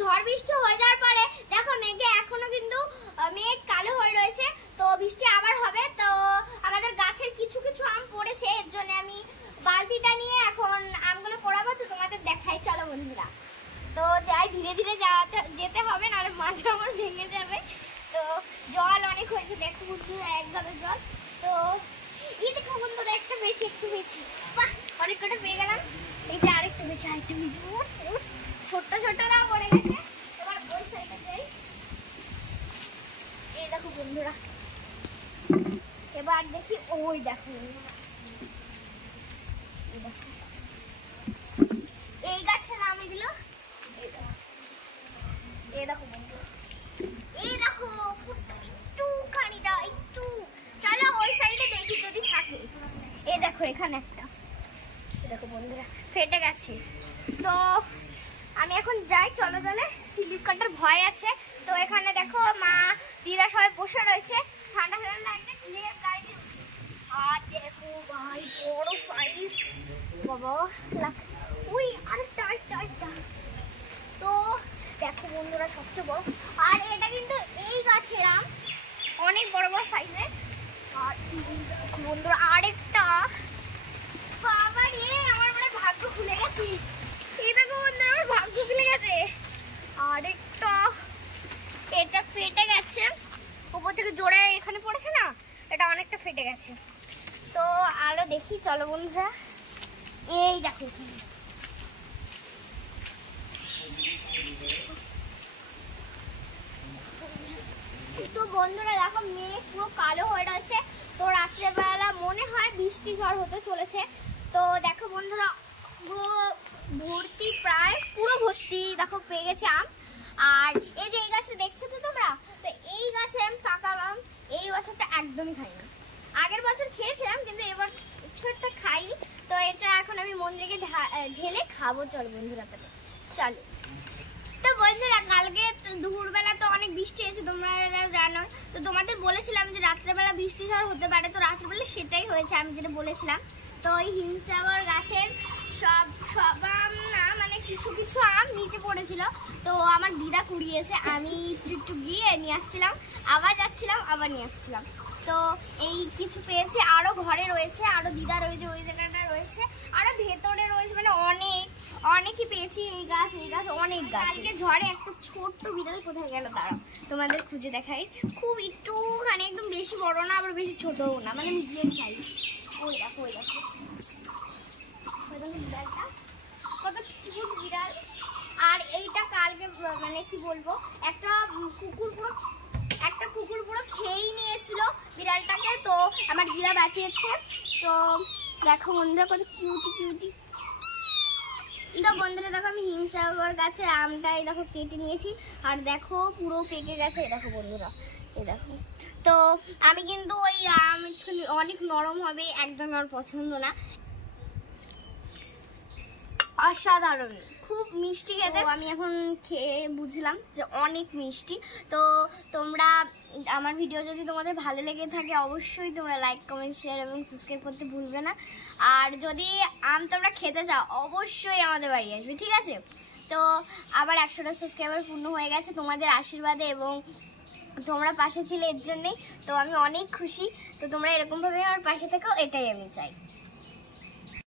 ঝড় বৃষ্টি হয়ে যাওয়ার পরে দেখো মেঘে এখনো কিন্তু মেঘ কালো হয়ে রয়েছে, তো বৃষ্টি আবার হবে। তো আমাদের গাছের কিছু কিছু আম পড়েছে, এর জন্য আমি বালতিটা নিয়ে এখন আমগুলো পোড়াবো, তো তোমাদের দেখাই চলো বন্ধুরা। তো যাই, ধীরে ধীরে যেতে হবে, নাহলে মাঝে আমার ভেঙে যাবে। তো জল অনেক হয়েছে, দেখো বন্ধুরা এক গাদা জল। তো এই দেখো বন্ধুরা একটা পেয়েছি, একটু পেয়েছি, বাহ অনেক কটা পেয়ে গেলাম। এই যে আরেকটু পেয়েছি, আরেকটু পেয়েছি, ছোট্ট ছোট্টরা পড়ে গেছে। এবার ওই সাইডে যাই, এই দেখো বন্ধুরা। এবার দেখি, ওই দেখো এই গাছের আম এগুলো, এই দেখো বন্ধুরা, এই দেখো একটুখানিটা একটু। চলো ওই সাইডে দেখি যদি থাকে। এই দেখো এখানে একটা, দেখো বন্ধুরা ফেটে গেছে। তো আমি এখন যাই, চলো তাহলে, স্লিপ কাটার ভয় আছে। তো এখানে দেখো মা দিদা সবাই বসে রয়েছে, ঠান্ডা ঠান্ডা লাগছে। আর দেখো ভাই বড় সাইজ, বাবা ওই আরেকটা আরেকটা আরেকটা। তো দেখো বন্ধুরা সবচেয়ে বড়, আর এটা কিন্তু এই গাছের আম, অনেক বড় বড় সাইজের। আর বন্ধুরা আরেকটা, বাবা রে আমার মানে ভাগ্য খুলে গেছে। এই দেখো বন্ধুরা আমার ভাগ্য খুলে গেছে। আরেকটা, এটা ফেটে গেছে, উপর থেকে জোরে এখানে পড়েছে না, এটা অনেকটা ফেটে গেছে। তো আরো দেখি চলো বন্ধুরা। এই দেখো তো বন্ধুরা দেখো মেঘ পুরো কালো হয়ে রয়েছে, তো রাত্রেবেলা মনে হয় বৃষ্টি ঝড় হতে চলেছে। তো দেখো বন্ধুরা পুরো ভর্তি, প্রায় পুরো ভর্তি দেখো পেয়ে গেছে আম। আর এই যে এই গাছটা দেখছো তো তোমরা, তো এই গাছের আম পাকা আম এই বছরটা একদমই খাইনি। আগের বছর খেয়েছিলাম কিন্তু এবার ছোটটা খাইনি। তো এটা এখন আমি মন্দিরে ঢেলে খাবো। চলো বন্ধুরা তাহলে চলো। তো বন্ধুরা কালকে দুপুরবেলা তো অনেক বৃষ্টি হয়েছে, তোমরা জানো। তো তোমাদের বলেছিলাম যে রাত্রেবেলা বৃষ্টি ঝড় হতে পারে, তো রাত্রেবেলা সেটাই হয়েছে আমি যেটা বলেছিলাম। তো ওই হিমসাগর গাছের সব আম না, মানে কিছু কিছু আম নিচে পড়েছিল, তো আমার দিদা কুড়িয়েছে। আমি একটু গিয়ে নিয়ে আসছিলাম, আবার যাচ্ছিলাম আবার নিয়ে আসছিলাম। তো এই কিছু পেয়েছি, আরো ঘরে রয়েছে, আরো দিদা রয়েছে, ওই জায়গাটা রয়েছে, আরো ভেতরে রয়েছে, মানে অনেকই পেয়েছি। এই গাছ অনেক গাছ। কালকে ঝড়ে একটা ছোট্ট বিড়াল কোথায় গেল দাঁড়াও তোমাদের খুঁজে দেখাই। খুব একটুখানি, একদম বেশি বড় না আবার বেশি ছোটও না, মানে মিডিয়াম সাইজ। ওই দেখো ওই দেখো বিড়ালটা, কত কিউট বিড়াল। আর এইটা কালকে মানে কি বলবো, একটা কুকুর পুরো খেয়েই নিয়েছিল বিড়ালটাকে, তো আমার দিদা বাঁচিয়েছে। তো দেখো বন্ধুরা কত কিউটি। তো বন্ধুরা দেখো আমি হিমসাগর গাছের আমটাই দেখো কেটে নিয়েছি, আর দেখো পুরো পেকে গেছে। দেখো বন্ধুরা এই দেখো। তো আমি কিন্তু ওই আম অনেক নরম হবে, একদম আমার পছন্দ না। অসাধারণ, খুব মিষ্টি খেতে। আমি এখন খেয়ে বুঝলাম যে অনেক মিষ্টি। তো তোমরা আমার ভিডিও যদি তোমাদের ভালো লেগে থাকে অবশ্যই তোমরা লাইক কমেন্ট শেয়ার এবং সাবস্ক্রাইব করতে ভুলবে না। আর যদি আম তোমরা খেতে চাও অবশ্যই আমাদের বাড়ি আসবে, ঠিক আছে? তো আবার 100টা সাবস্ক্রাইবার পূর্ণ হয়ে গেছে তোমাদের আশীর্বাদে, এবং তোমরা পাশে ছিলে এর জন্যেই। তো আমি অনেক খুশি। তো তোমরা এরকমভাবে আমার পাশে থেকো, এটাই আমি চাই।